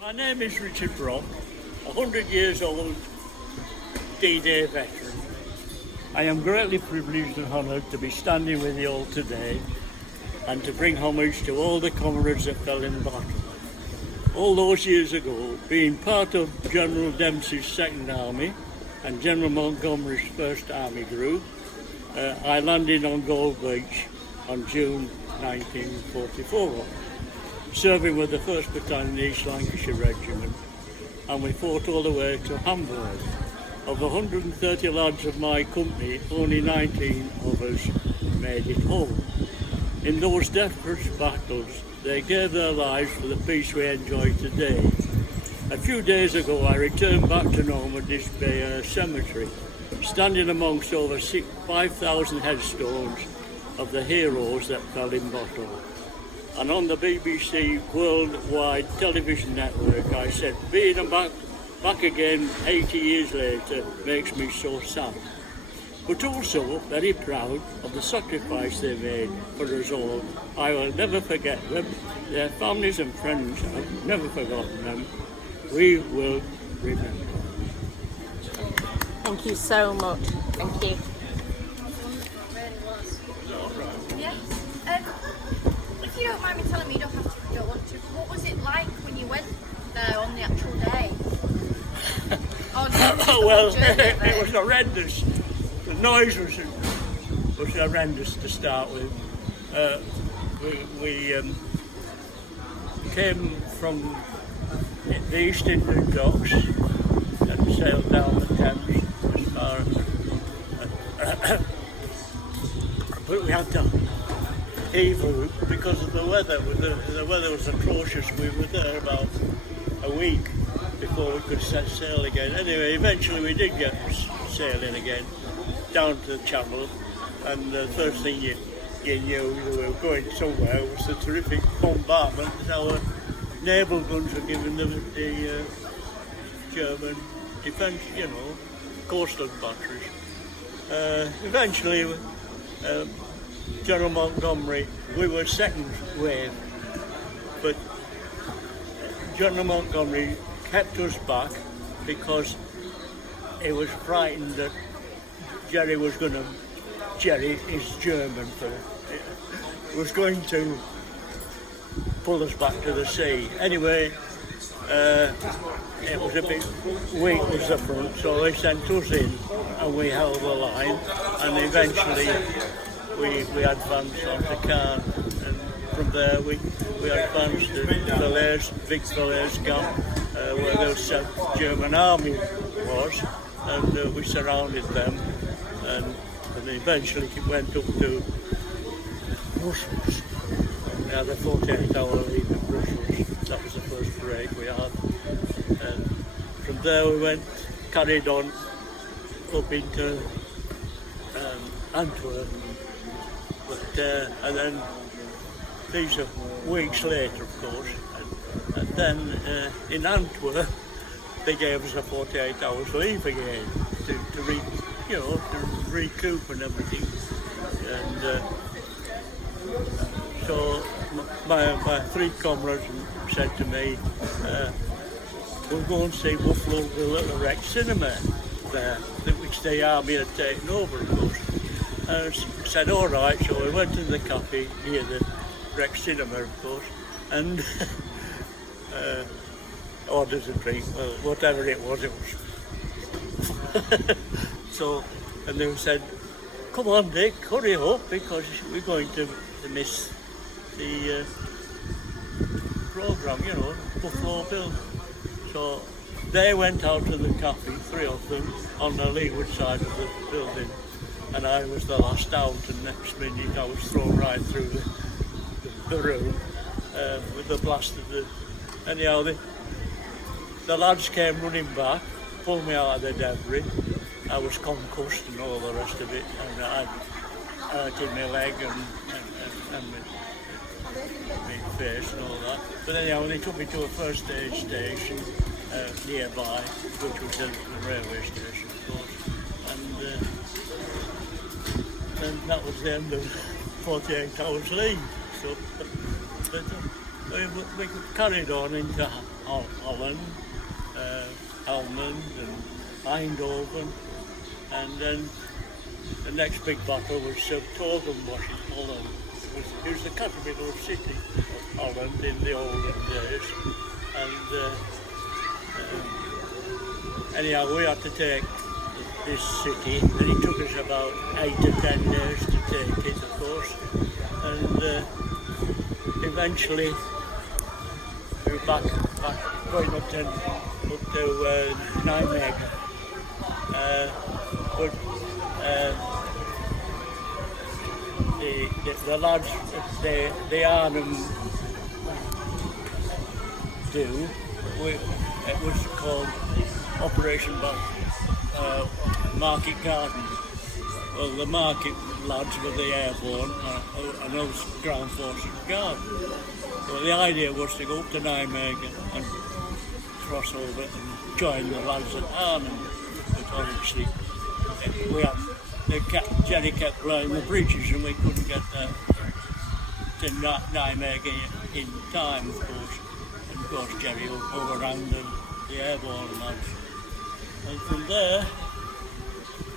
My name is Richard Brock, 100 years old D-Day veteran. I am greatly privileged and honoured to be standing with you all today and to bring homage to all the comrades that fell in battle. All those years ago, being part of General Dempsey's 2nd Army and General Montgomery's 1st Army Group, I landed on Gold Beach on June 1944, serving with the 1st Battalion East Lancashire Regiment, and we fought all the way to Hamburg. Of the 130 lads of my company, only 19 of us made it home. In those desperate battles, they gave their lives for the peace we enjoy today. A few days ago, I returned back to Normandy's Bay Cemetery, standing amongst over 5,000 headstones of the heroes that fell in battle. And on the BBC worldwide television network, I said, being back again 80 years later makes me so sad, but also very proud of the sacrifice they made for us all. I will never forget them. Their families and friends, I've never forgotten them. We will remember. Thank you so much. Thank you. Yes. If you don't mind me telling me, you don't have to, you don't want to. What was it like when you went there on the actual day? Well, it was horrendous. The noise was horrendous to start with. We came from the East Indian docks and sailed down the Thames as far as but we had to heave because of the weather. The weather was atrocious. We were there about a week before we could set sail again. Anyway, eventually we did get sailing again down to the channel, and the first thing you knew we were going somewhere was the terrific bombardment that our naval guns were giving the German defence, coastal batteries. Eventually, General Montgomery, we were 2nd wave, but General Montgomery kept us back because he was frightened that Jerry is German, was going to pull us back to the sea. Anyway, it was a bit weak as the front, so they sent us in and we held the line, and eventually we advanced onto Caen, and from there we advanced to Vic Falaise Gap, where the 7th German Army was, and we surrounded them, and eventually went up to Brussels. We had a 48-hour leave in Brussels. That was the first break we had, and from there we carried on up into Antwerp. But and then these are weeks later, of course, and then in Antwerp they gave us a 48 hours leave again to recoup and everything, and so my 3 comrades said to me, we'll go and see Buffalo, the little wrecked cinema there, which the army had taken over, of course. I said, all right, so we went to the cafe near the wrecked cinema, of course, and ordered a drink, well, whatever it was. So, and they said, come on Dick, hurry up, because we're going to miss the programme, Buffalo Bill. So they went out to the cafe, 3 of them, on the leeward side of the building, and I was the last out, and next minute I was thrown right through the room with the blast of the... Anyhow, the lads came running back, pulled me out of the debris. I was concussed and all the rest of it, and I hurted my leg and my face and all that. But anyhow, they took me to a first aid station nearby, which was the railway station, of course, and that was the end of 48 hours leave. So, but we carried on into Holland, Helmond and Eindhoven, and then the next big battle was Torgum, Holland. It was the capital city of Holland in the olden days, and anyhow we had to take this city, and it took us about 8 to 10 days to take it, of course, and eventually we were back going up to Nijmegen. But the lads, the Arnhem do, it was called Operation Market Garden. Well, the market lads were the airborne and those ground forces guard. So the idea was to go up to Nijmegen and cross over and join the lads at Arnhem. But obviously, Jerry kept blowing the bridges and we couldn't get there to Nijmegen in time, of course. And of course, Jerry overran the airborne lads. And from there,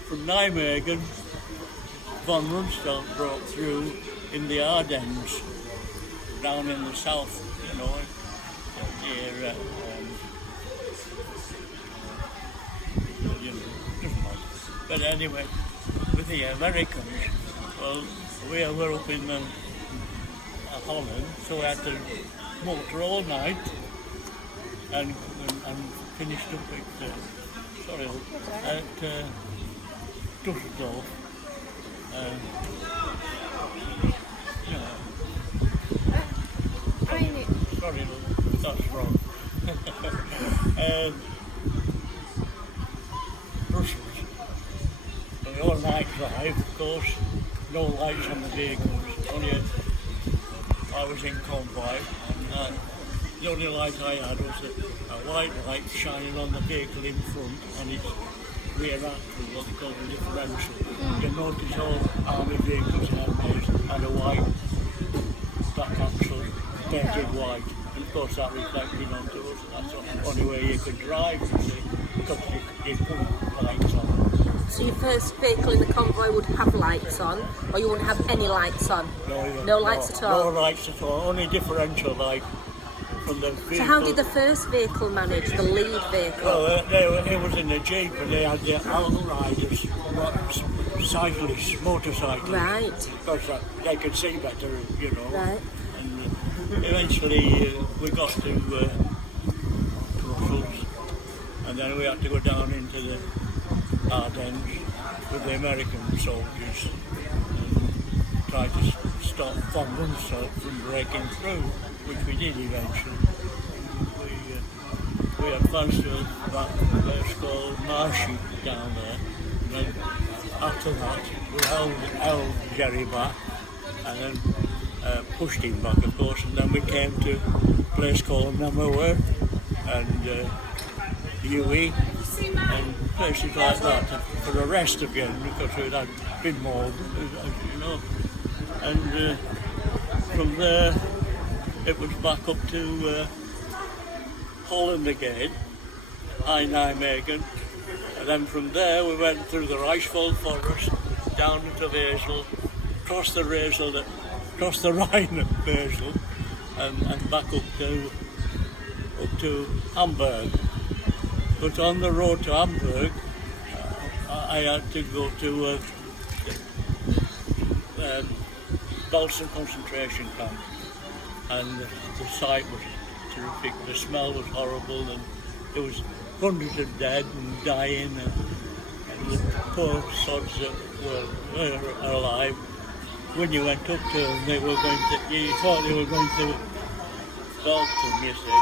from Nijmegen, von Rundstelt brought through in the Ardennes, down in the south, you know, near, doesn't matter. But anyway, with the Americans, well, we were up in Holland, so we had to motor all night and finished up at Dusseldorf. Sorry, that's wrong. Brussels. The all-night drive, of course, no lights on the vehicles. I was in convoy, and the only light I had was a white light shining on the vehicle in front on its rear axle, what they call the differential. You notice all army vehicles nowadays had a white back axle, painted white, and of course that reflected onto us. That's the only way you could drive, you see, because you put lights on. So your first vehicle in the convoy would have lights on, or you wouldn't have any lights on? No lights at all? No lights at all, only differential light from the vehicle. So how did the first vehicle manage, the lead vehicle? Well, it was in a Jeep and they had the outriders, cyclists, motorcyclists. Right. Because they could see better, you know. Right. And eventually we got to Brussels, and then we had to go down into the Ardennes with the American soldiers and try to stop von Rundstelt from breaking through, which we did eventually. We advanced to that place called Marshy down there, and then after that we held Jerry back and then pushed him back, of course, and then we came to a place called Namur and Uwe and places like that for a rest again, because we had been mauled, you know. And from there it was back up to Holland again, Nijmegen, and then from there we went through the Reichswald forest, down into Wesel, across the Rhine at Wesel, and back up to Hamburg. But on the road to Hamburg, I had to go to Belsen concentration camp, and the sight was terrific. The smell was horrible, and there was hundreds of dead and dying, and the poor sods that were alive. When you went up to them, you thought they were going to dog them, you see,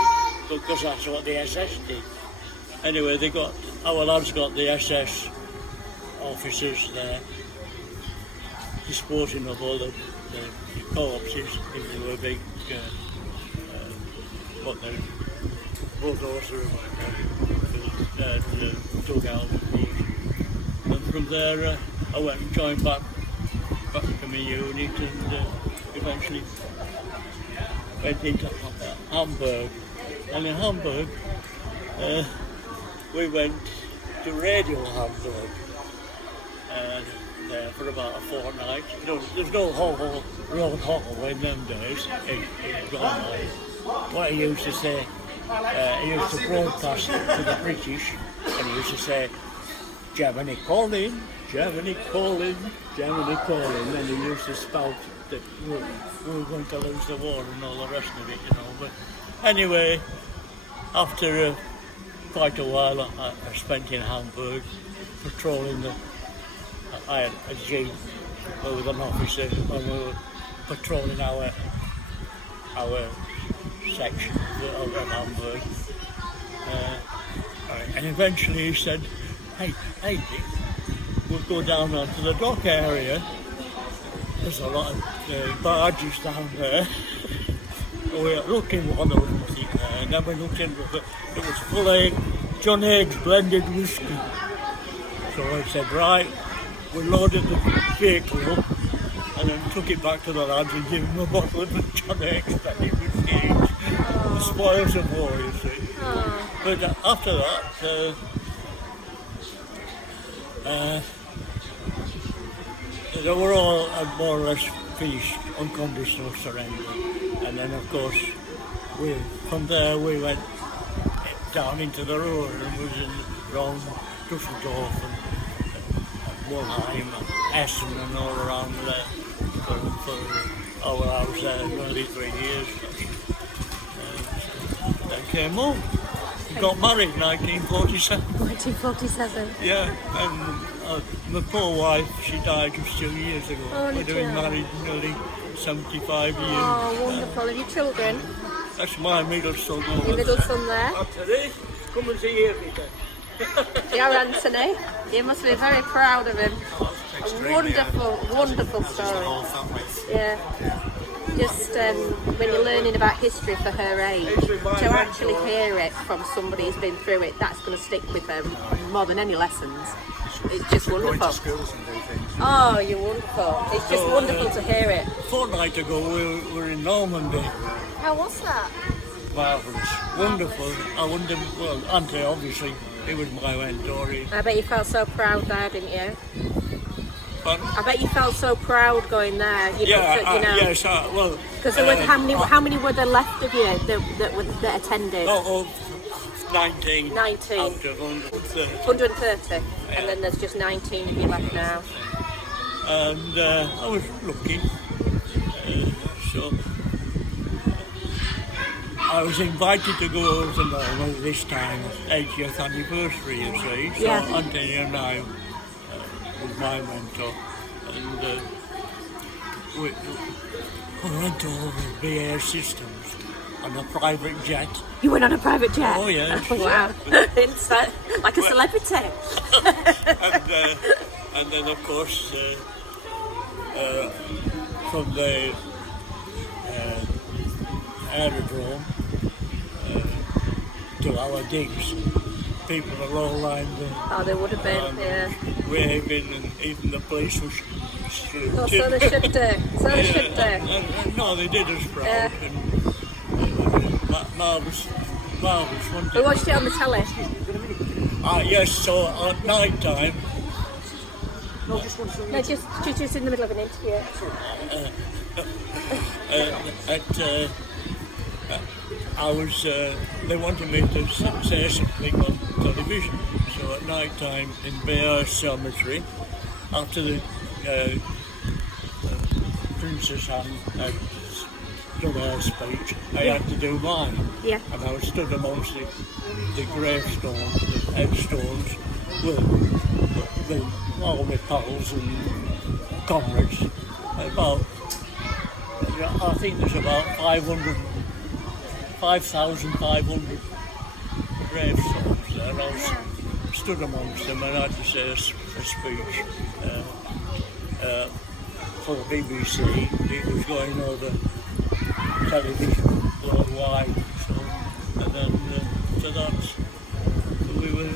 because that's what the SS did. Anyway, our lads got the SS officers there disposing of all the corpses into a big bulldozer dug out, of course. And from there I went and joined back to my unit, and eventually went into Hamburg. And in Hamburg, we went to Radio Hamburg. There for about a fortnight. There's no road hall in them days. It's gone now. What he used to say, he used to broadcast to the British, and he used to say, Germany calling, Germany calling, Germany calling, and he used to spout that we were going to lose the war and all the rest of it, you know. But anyway, after quite a while I spent in Hamburg patrolling I had a jeep with an officer and we were patrolling our section of Hamburg. And eventually he said, hey Dick, we'll go down onto the dock area. There's a lot of barges down there. We were looking one of them, and then we looked into it. It was full of John Hague's blended whiskey. So I said, right, we loaded the vehicle up and then took it back to the lads and gave them a bottle of John Hague's blended whiskey. The spoils of war, you see. But after that, they were all more or less finished, unconditional surrender. And then, of course, from there we went down into the Ruhr and was in around Dusseldorf and Wartime and Essen and all around there for I was there nearly 3 years. Then came home. Got married in 1947. 1947. Yeah, and my poor wife, she died just 2 years ago. We've been married nearly 75 years. Oh, wonderful. Have you children? That's my middle son over Your middle son there? Anthony, come and see every day. Yeah, Anthony. You must be very proud of him. A wonderful story. Yeah. Just when you're learning about history for her age, to actually hear it from somebody who's been through it, that's going to stick with them more than any lessons. It's just wonderful. Going to schools and do things. Oh, you're wonderful. It's just wonderful to hear it. A fortnight ago we were in Normandy. How was that? Marvellous. Wonderful. I wonder, well, Auntie obviously, he was my mentor. I bet you felt so proud there, didn't you? But, I bet you felt so proud going there. yes, well... Because how many were there left of you that attended? 19. 19. Out of 130. 130. Yeah. And then there's just 19 of you left now. And I was lucky. So I was invited to go over to Norway this time, 80th anniversary, you see. So Yeah. Anthony and I was my mentor. And we went over BAE Systems on a private jet. You went on a private jet? Oh, yes. Oh, wow. Like a celebrity. And then, of course, from the aerodrome to our digs, people are all lined up. Oh, they would have been, yeah. Waving, and even the police was shooting. Oh, so they should do. And no, they did us proud. Yeah. And marvellous, wasn't We it? watched it on the telly. Yes, so at night time, No, just in the middle of an interview. they wanted me to say something on television. So at night time in Bear Cemetery, after the Princess Anne had done her speech, I had to do mine. Yeah. And I was stood amongst the gravestones, the headstones, with all my pals and comrades. I think there's about 5,500 gravestones there. I was stood amongst them and I had to say a speech for the BBC. It was going over television worldwide. And then after that, we were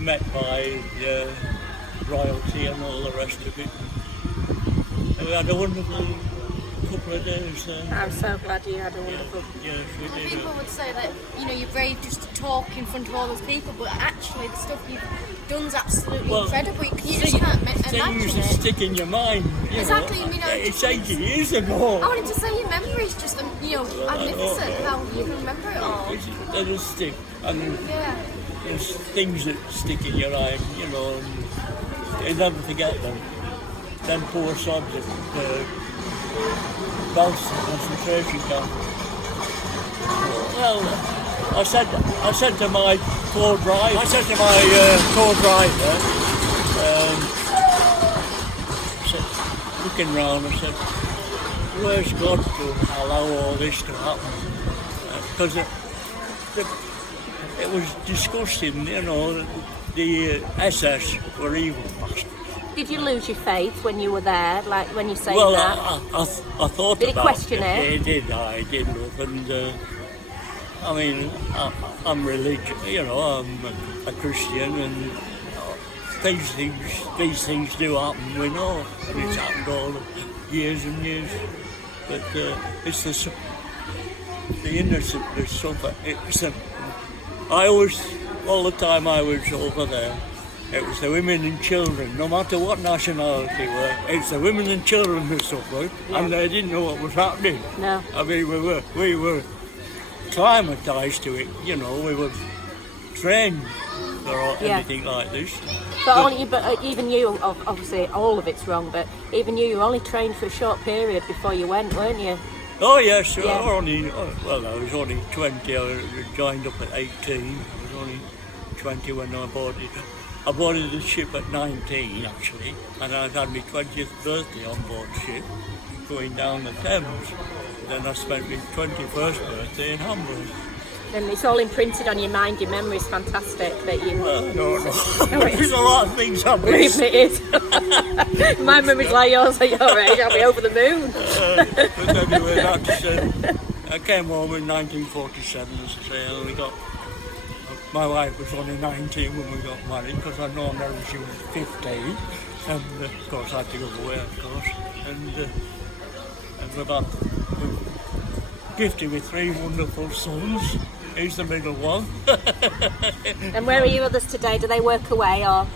met by royalty and all the rest of it. And we had a wonderful couple of days there. I'm so glad you had a wonderful. Yes, we Well, did. people would say that you're brave just to talk in front of all those people, but actually the stuff you've done's absolutely incredible. You just can't imagine things that it. stick in your mind. Exactly, Know. I mean, It's 80 years ago. I wanted to say your memory is just magnificent. How you can remember it all. They just stick. And Yeah. there's things that stick in your eye, and you never forget them. Them poor sods at Belsen concentration camp. Well, I said to my co-driver, looking round, I said, where's God to allow all this to happen? Because it was disgusting, the SS were evil bastards. Did you lose your faith when you were there? Like when you say Well, that? I thought Did it about question it? I did, love, and I mean, I'm religious, I'm a Christian, and these things do happen, we know, and it's happened all the years and years, but it's the innocent that suffer. All the time I was over there, it was the women and children, no matter what nationality they were, it's the women and children who suffered, and they didn't know what was happening. No. I mean, we were climatised to it, we were trained for anything like this. But even you, obviously all of it's wrong, but even you were only trained for a short period before you went, weren't you? Oh yes, Yeah. I was only 20, I joined up at 18, I was only 20 when I boarded. I boarded the ship at 19 actually, and I had my 20th birthday on board ship, going down the Thames. Then I spent my 21st birthday in Hamburg. And it's all imprinted on your mind, your memory's fantastic that you... No. There's a lot of things I Believe miss. me, it is. My memory's like yours at your age, I'll be over the moon. But anyway, I came home in 1947, as I say, and my wife was only 19 when we got married, because I'd known her when she was 15, and of course I had to go away, of course, and we're gifted with 3 wonderful sons. He's the middle one. And where are your others today? Do they work away or...?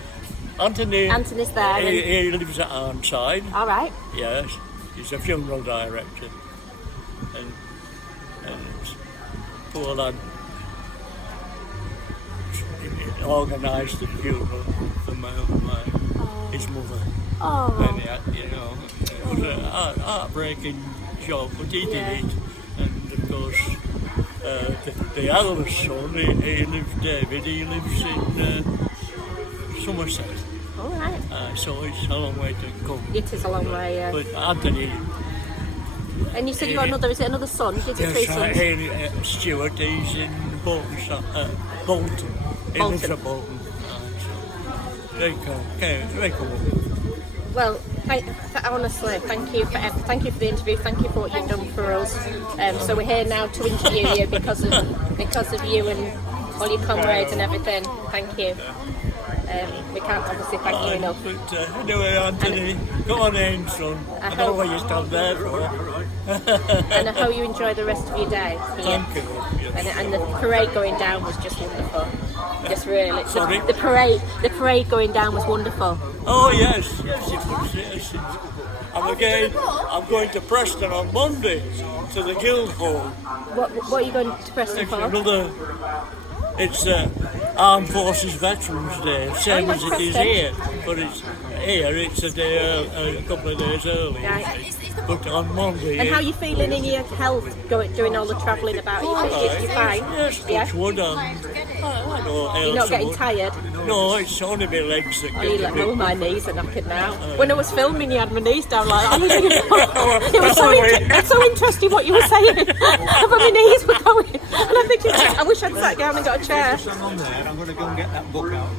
Anthony's there. He lives at Arnside. All right. Yes, he's a funeral director, and poor lad organised the funeral for his mother. Oh. And it was a heartbreaking job, but he did it. And of course, the eldest son, David, he lives in Somerset. All right. So it's a long way to come. It is a long way, yeah. But Anthony... And you said you got is it another son? Did you 3 sons? Stuart, he's in Bolton. He lives at Bolton. So they come. Well, honestly, thank you for the interview. Thank you for what you've done for us. So we're here now to interview you because of you and all your comrades and everything. Thank you. We can't obviously thank you enough. But anyway, Anthony, come on in, son. I don't know what you stand there for. And I hope you enjoy the rest of your day here. Thank you. Yes. And the parade going down was just wonderful. Just really. Sorry? The parade going down was wonderful. Oh yes, it was. Yes. I'm going to Preston on Monday to the Guildhall. What are you going to Preston for? It's Armed Forces Veterans Day, same as it is here, but it's a day, a couple of days early. Right. But on Monday. And how are you feeling in your health doing all the travelling about? You're fine? Yes, Yeah? touch wood. You're not getting tired? No, it's only my legs that get a bit... My knees are knackered now. When I was filming, you had my knees down like that. It was so interesting what you were saying. But my knees were going. And I'm thinking, I wish I'd sat down and got a chair. I'm on there. I'm going to go and get that book out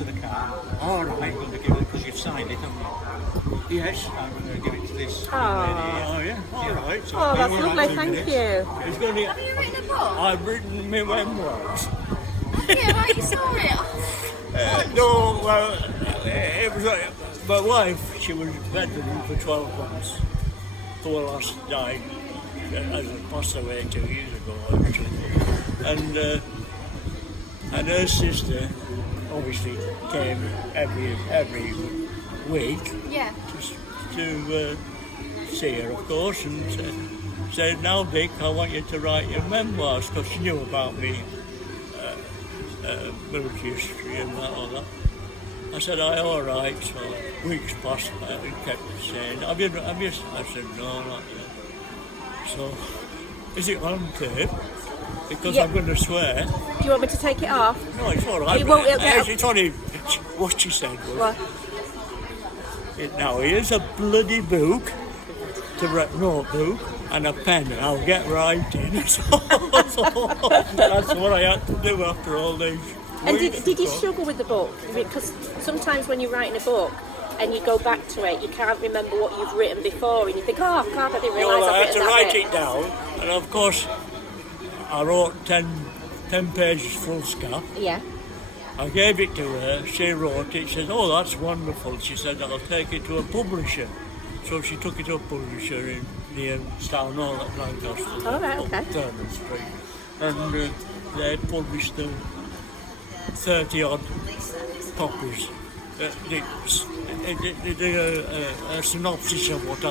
of the car. All right. I'm going to give it because you've signed it, haven't you? Yes. I'm going to give it to this lady. Oh, yeah. All right. So Oh, that's lovely. Thank you. It's going to... Have you written a book? I've written my memoirs. Yeah, right, you saw it. No, well, it was my wife. She was bedridden for 12 months. who last died, as passed away 2 years ago, actually. And her sister obviously came every week Yeah. to see her, of course, and said, "Now, Dick, I want you to write your memoirs," because she knew about me, military history and all that. I said, all right. So weeks passed, he kept saying, have you? I said, no, not yet. So, is it on tape? Because Yeah. I'm going to swear. Do you want me to take it off? No, it's all right. You won't- it'll get- It's only what she said was. What? Now, here's a bloody book, notebook, and a pen, and I'll get writing. That's what I had to do after all these And weeks. did you struggle with the book? Because sometimes when you're writing a book and you go back to it, you can't remember what you've written before, and you think, oh, God, I didn't You know, realise I I've had to written write that bit. it down, and of course, I wrote 10 pages full scap. Yeah. I gave it to her, she wrote it, she said, oh, that's wonderful. She said, I'll take it to a publisher. So she took it to a publisher in near Stown Hall at Lancaster, All right, okay. up Thurman Street. And they published them 30 odd copies. They did a synopsis of what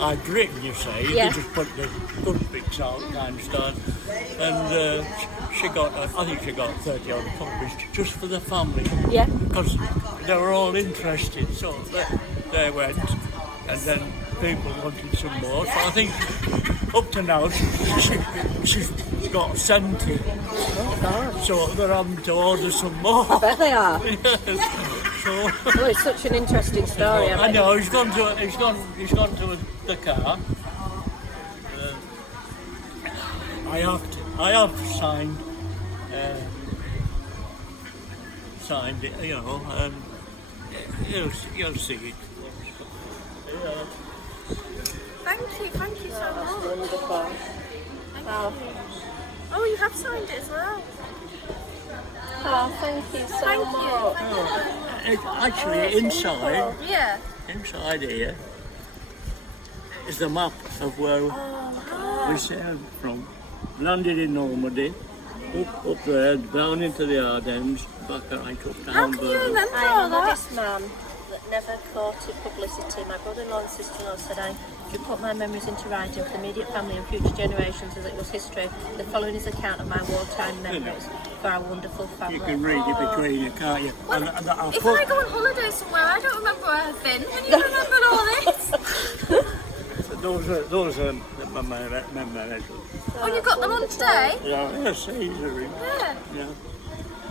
I'd written, you say. Yeah. You just put the good bits out, kind of stuff. And she got, I think she got 30 odd copies just for the family. Yeah. Because they were all interested, so they went, and then people wanted some more. So I think up to now she's got 70. Oh, God. So they're having to order some more. I bet they are. Yes. So Well, it's such an interesting story. I know he's gone to the car. I have signed it, you know, and you'll see it. Yeah. Thank you so much. Wonderful. Wow. Oh, you have signed it as well. Oh, thank you so Thank much. you. Actually, Yeah. inside here is the map of where we sailed from. Landed in Normandy, up there, down into the Ardennes, back right up to How can you Hamburg. remember I'm all a that? modest man that never courted publicity. My brother-in-law and sister-in-law said I should put my memories into writing for the immediate family and future generations as it was history. The following is an account of my wartime memories for our wonderful family. You can read it between you, can't you? Well, And I if put- I go on holiday somewhere, I don't remember where I've been. When you remembered all this? those are my memories. Oh, you got them on today? Yeah, Caesar. Yeah. Yeah.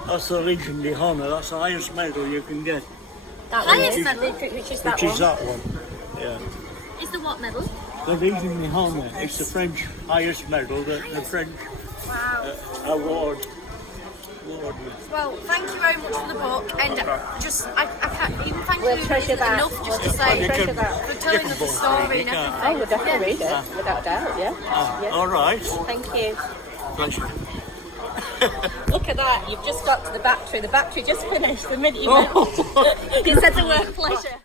That's the Legion d'Honneur. That's the highest medal you can get. That one Highest is, medal? which is that Which one. is that one. Yeah. Is the what medal? The Legion d'Honneur. It's the French highest medal that the French Wow. award. Well, thank you very much for the book, and I can't even thank We'll you treasure that. enough just to We'll say treasure that. for telling us the story and everything. Oh, we'll definitely read Yeah. it, without doubt, yeah. Yeah. All right. Thank you. Pleasure. Look at that, you've just got to the battery. The battery just finished the minute you, you said the word pleasure.